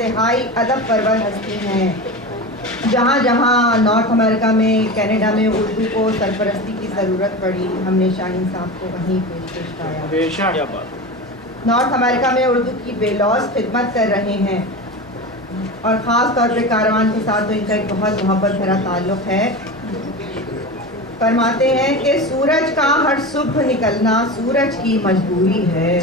इंतहाई अदब परवर हस्ती हैं। जहाँ जहाँ नॉर्थ अमेरिका में, कनाडा में उर्दू को सरपरस्ती की ज़रूरत पड़ी, हमने शाहीन साहब को वहीं पेश पाया। नॉर्थ अमेरिका में उर्दू की बेलौस खिदमत कर रहे हैं और ख़ास तौर पे कारवान के साथ तो इनका एक बहुत मोहब्बत भरा ताल्लुक़ है। फरमाते हैं कि सूरज का हर सुबह निकलना सूरज की मजबूरी है।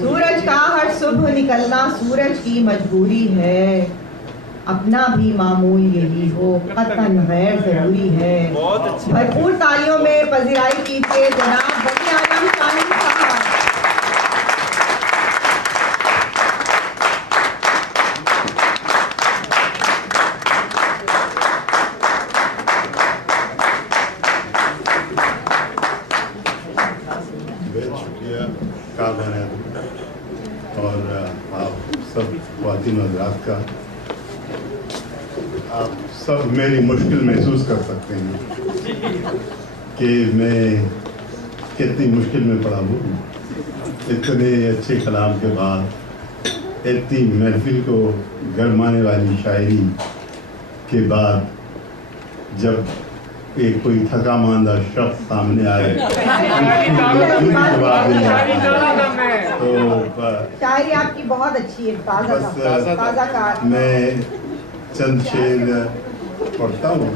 सूरज का हर सुबह निकलना सूरज की मजबूरी है। अपना भी मामूल यही हो, वतन गैर जरूरी है। भरपूर तालियों में पजीराई कीजिए जनाब वज़ीर आज़म शाहीन साहब। और आप सब ख्वातीन हज़रात का, आप सब मेरी मुश्किल महसूस कर सकते हैं कि मैं कितनी मुश्किल में पड़ा हूँ। इतने अच्छे कलाम के बाद, इतनी महफिल को गरमाने वाली शायरी के बाद, जब एक कोई थका मांदा शख्स सामने आए तो शायरी आपकी बहुत अच्छी है, ताज़ा। मैं चंद शेर पढ़ता हूँ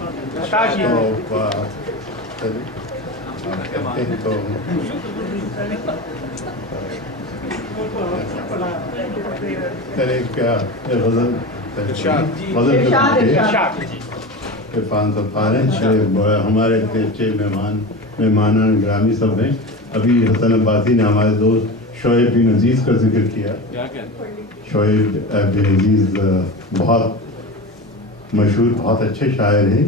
तो क्या हमारे अच्छे मेहमान ग्रामी सब हैं। अभी हसन अब्बासी ने हमारे दोस्त शोएब बिन अजीज़ का जिक्र किया। शोएब बिन अजीज़ बहुत मशहूर, बहुत अच्छे शायर हैं,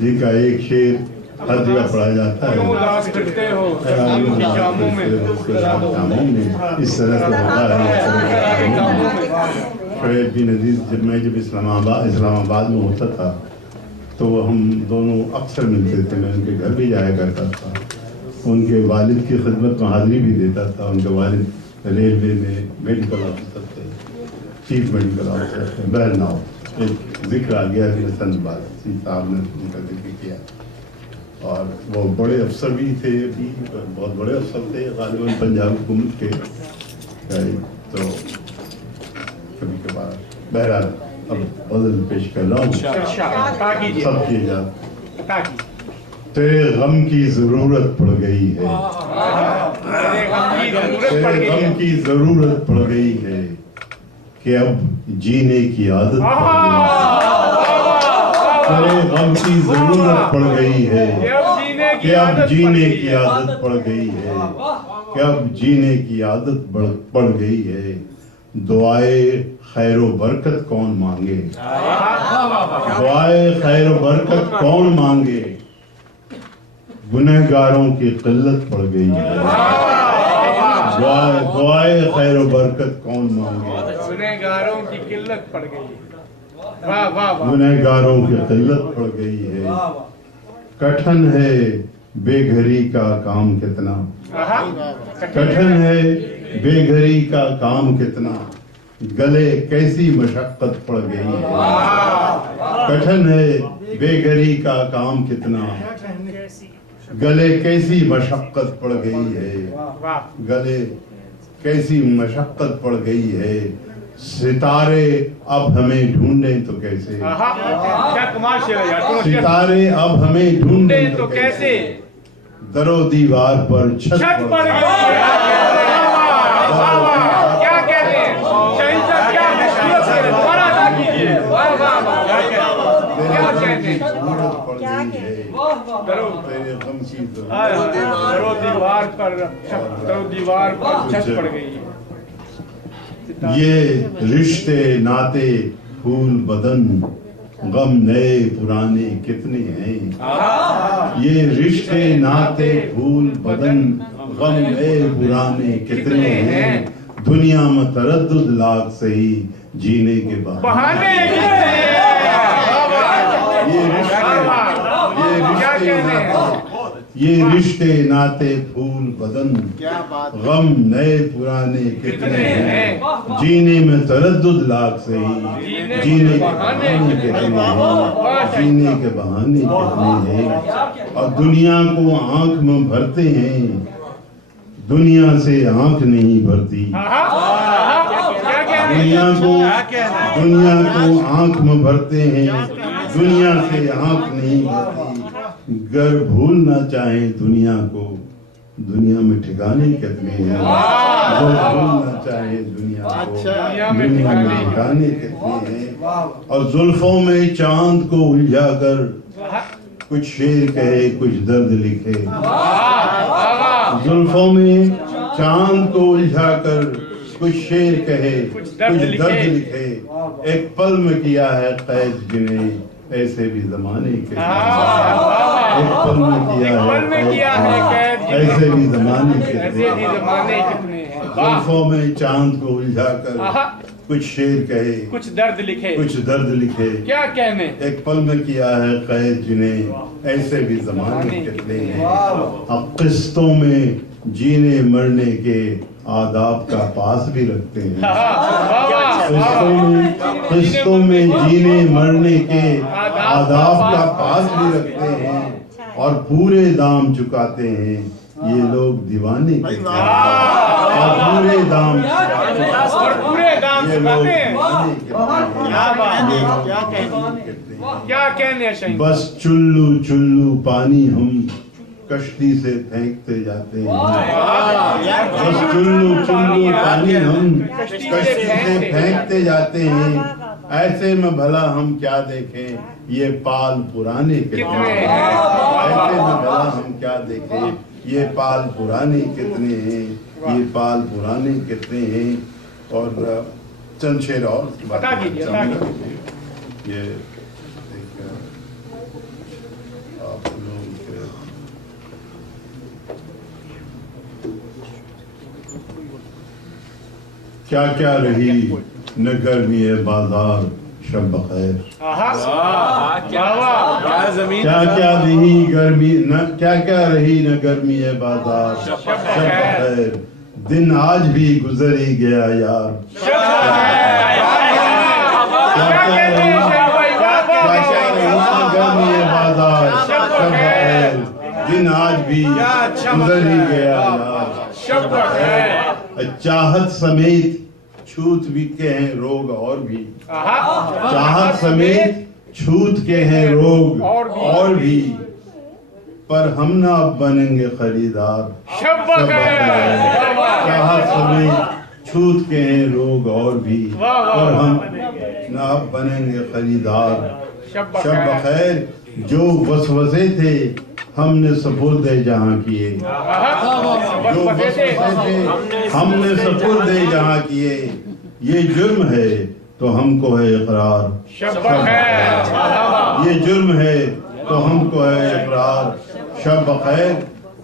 जिनका एक शेर हर जगह पढ़ा जाता है। इस तरह से होता है। शोएब बिन अजीज़ जब इस्लामाबाद में होता था तो हम दोनों अक्सर मिलते थे। मैं उनके घर भी जाया करता था, उनके वालिद की खिदमत में हाज़िरी भी देता था। उनके वालिद रेलवे में मेडिकल ऑफिसर थे, चीफ मेडिकल ऑफिसर थे। बहरनाओ एक जिक्र आ गया कि हसन अब्बासी साहब ने उनका जिक्र किया, और वो बड़े अफसर भी थे, भी बहुत बड़े अफसर थे, गालिबन पंजाब हुकूमत के। तो कभी कभार बहरहाल अब बदल पेश कर रहा हूँ, सब किए जा। तेरे गम की जरूरत पड़ गई है, तेरे गम की जरूरत पड़ गई है कि अब जीने की आदत पड़ गई है। तेरे गम की जरूरत पड़ गई है कि अब जीने की आदत पड़ गई है, कि अब जीने की आदत पड़ गई है। दुआए खैर व बरकत कौन मांगे, दुआए खैर व बरकत कौन मांगे, गुनहगारों की किल्लत पड़ गई है। दुआए खैर व बरकत कौन मांगे, गुनहगारों की किल्लत पड़ गई। गुनहगारों की किल्लत पड़ गई है। कठिन है बेघरी का काम कितना, कठिन है बेघरी का काम कितना, गले कैसी मशक्कत पड़ गई है। कठिन है बेघरी का काम कितना, गले कैसी मशक्कत पड़ गई है। गले कैसी मशक्कत पड़ गई है। सितारे अब हमें ढूंढें तो कैसे, सितारे अब हमें ढूंढें तो कैसे, दरो दीवार पर छत पड़ गई है। क्या कहते हैं शाहीन साहब, क्या दीवार पर छत पड़ गई है। ये रिश्ते नाते फूल बदन गम नए पुराने कितने हैं। ये रिश्ते नाते फूल बदन गम नए पुराने कितने हैं। दुनिया में तरद्दुद लाख सही जीने के बहाने। ये रिश्ते नाते फूल बदन, गम नए पुराने कितने हैं, जीने में तरद्दुद लाख सही, जीने के बहाने कितने हैं, जीने के बहाने कितने हैं। और दुनिया को आंख में भरते हैं, दुनिया से आंख नहीं भरती। दुनिया को आंख में भरते हैं, दुनिया से आंख नहीं भरती। गर भूलना चाहे दुनिया को, दुनिया में ठिकाने कितने हैं, जो भूलना चाहे दुनिया को, दुनिया में ठिकाने कितने हैं। और जुल्फों में चांद को उलझा कर कुछ शेर कहे कुछ दर्द लिखे, जुल्फों में चांद को उलझा कर कुछ शेर कहे कुछ दर्द लिखे। एक पल में किया है कैद जिन्हें, ऐसे भी जमाने के एक पल में किया है कैद, ऐसे भी जमाने कितने हैं। जुल्फों में चांद को उलझा कर कुछ शेर कहे कुछ दर्द लिखे, क्या कहने। एक पल में किया है कैद जिन्हें, ऐसे भी जमाने कितने हैं। अब किस्तों में जीने मरने के आदाब का पास भी रखते हैं, किस्तों में जीने मरने के आदाब का पास भी रखते हैं। और पूरे दाम चुकाते हैं ये लोग दीवाने के, और पूरे दाम ये लोग क्या कहने। बस चुल्लू चुल्लू पानी हम कश्ती से फेंकते जाते हैं, बस चुल्लू चुल्लू पानी हम कश्ती से फेंकते जाते हैं। ऐसे में भला हम क्या देखें ये पाल पुराने कितने हैं, ऐसे में भला हम क्या देखें ये पाल पुराने कितने हैं, ये पाल पुराने कितने हैं। और चंद शेर और बता दीजिए। ये आप लोग क्या क्या रही न गर्मी बाजार शब बखैर, क्या क्या रही गर्मी न क्या क्या रही न गर्मी बाजार शब बखैर, दिन आज भी गुजर ही गया यार। क्या क्या रही न गर्मी बाजार शब बखैर, दिन आज भी गुजर ही गया यार। चाहत समेत छूत भी के हैं रोग और भी, चाहत समेत छूत के हैं रोग और भी, पर हम ना अब बनेंगे खरीदार। चाहत समेत छूत के हैं रोग और भी, पर हम ना अब बनेंगे खरीदार। शब बखैर जो वसवसे थे हमने सपुर्दे जहां किए, जो वसवसे थे हमने सपुर्दे जहां किए। ये जुर्म है तो हमको है इकरार, ये जुर्म है तो हमको है इकरार। शब बखैर।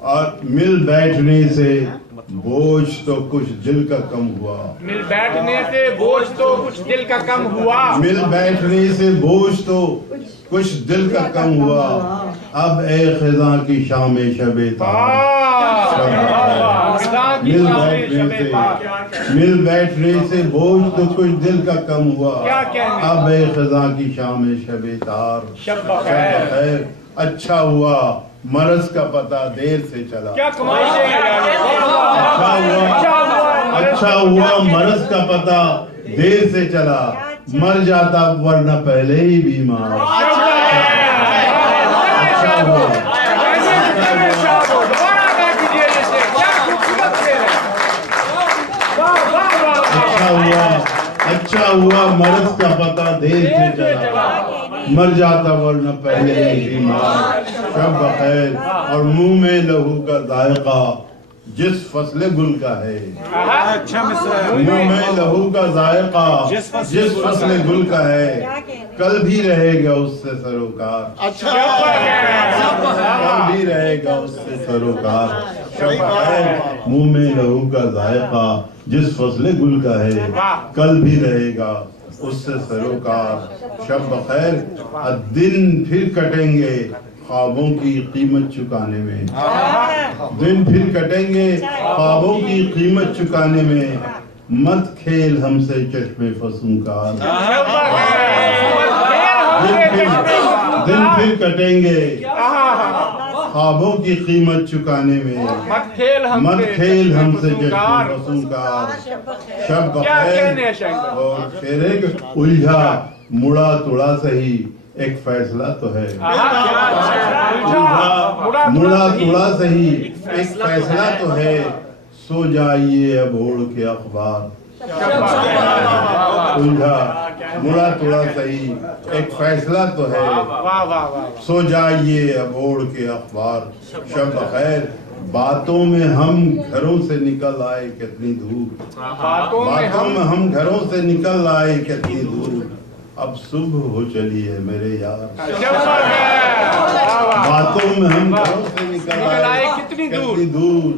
और मिल बैठने से बोझ तो कुछ दिल का कम हुआ, मिल बैठने से बोझ तो कुछ दिल का कम हुआ, मिल बैठने से बोझ तो कुछ दिल का कम हुआ। अब ए खिज़ां की शाम शबे मिल बैठने से बोझ तो कुछ दिल का कम हुआ। अब ए खिज़ां की शाम शबे तार शब बखैर। अच्छा हुआ मरज का पता देर से चला, क्या कमाई है। अच्छा हुआ मरज का पता देर से चला, मर जाता वरना पहले ही बीमार। अच्छा हुआ अच्छा हुआ मरज का पता देर से चला, मर जाता वरना पहले ही बीमार। शब बखैर। और मुंह में लहू का जायका जिस फसले गुल का है, मुंह में लहू का जायका जिस फसले गुल का है, कल भी रहेगा उससे सरोकार। कल भी रहेगा उससे सरोकार। शब बखैर। मुंह में लहू का जायका जिस फसले गुल का है, कल भी रहेगा उससे सरोकार। शब बखैर। दिन फिर कटेंगे ख्वाबों की कीमत चुकाने में, दिन फिर कटेंगे ख्वाबों की कीमत चुकाने में, मत खेल हमसे चश्मे फसूं का। दिन फिर कटेंगे ख्वाबों की कीमत चुकाने में, मत खेल हमसे चश्मे फसूं का। शब बखैर और शेरे उलझा मुड़ा तुड़ा सही, एक फैसला तो है। मुड़ा तुड़ा सही, एक फैसला तो है, सो जाइए अब ओढ़ के अखबार। उलझा मुड़ा तुड़ा सही, एक फैसला तो है, सो जाइए अब ओढ़ के अखबार। शब बखैर, बातों में हम घरों से निकल आए कितनी दूर, बातों में हम घरों से निकल आए कितनी दूर, अब सुबह हो चली है मेरे यार। बातों में हम घरों से निकल आए कितनी दूर,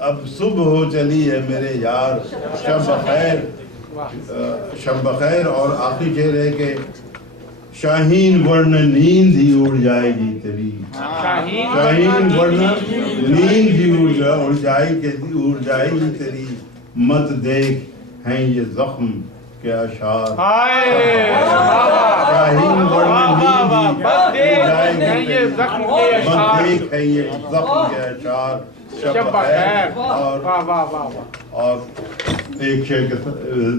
अब सुबह हो चली है मेरे यार। शब बखैर, शब बखैर। और आखिरी शेर है कि शाहीन वर्ण नींद ही उड़ जाएगी तेरी, शाहीन वर्ण नींद ही उड़ जाएगी तेरी, मत देख हैं ये जख्म के अशार। शाहीन वर्ण नींद ही उड़ जाएगी तेरी, मत देख हैं ये जख्म के अशार। शब बखैर। और एक शेर के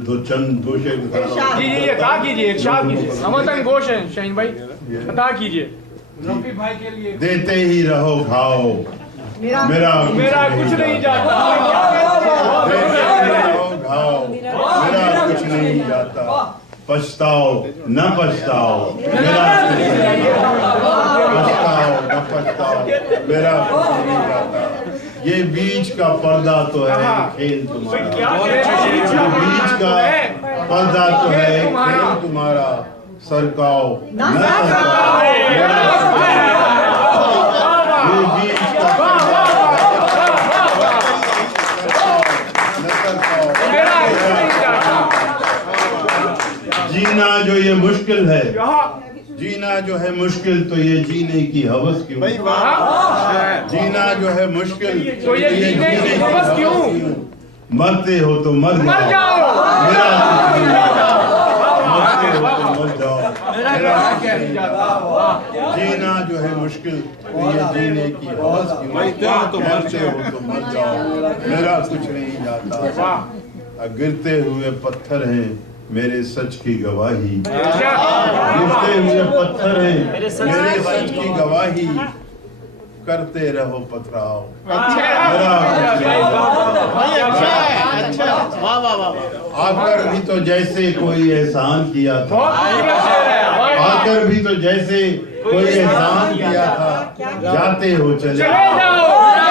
दो शेर के साथ कीजिए, अता कीजिए, इरशाद कीजिए। हमतन गोश है शाहीन भाई, अता कीजिए रफी भाई के लिए। देते ही रहो घाव, मेरा कुछ नहीं जाता, देते ही रहो घाव, मेरा कुछ नहीं जाता, पछताओ न पछताओ, मेरा कुछ नहीं जाता, पछताओ न पछताओ, मेरा कुछ नहीं जाता। ये बीच का पर्दा तो है खेल तुम्हारा, बीच का पर्दा तो है खेल तुम्हारा, सरकाओ न सरकाओ, ये बीच का पर्दा न सरकाओ। जीना जो ये मुश्किल है, जीना जो है मुश्किल, तो ये जीने की हवस क्यों? जीना जो है मुश्किल, तो ये जीने की हवस क्यों? मरते हो तो मर जाओ, मेरा मरते हो तो मर जाओ, मेरा जीना जो है मुश्किल, तो ये जीने की हवस क्यों? मरते हो तो मर जाओ, मेरा कुछ नहीं जाता। गिरते हुए पत्थर हैं मेरे सच की गवाही, गिरते हुए पत्थर हैं मेरे सच की गवाही, करते रहो पथराव, आकर भी तो जैसे कोई एहसान किया था, आकर भी तो जैसे कोई एहसान किया था, जाते हो चले जाओ।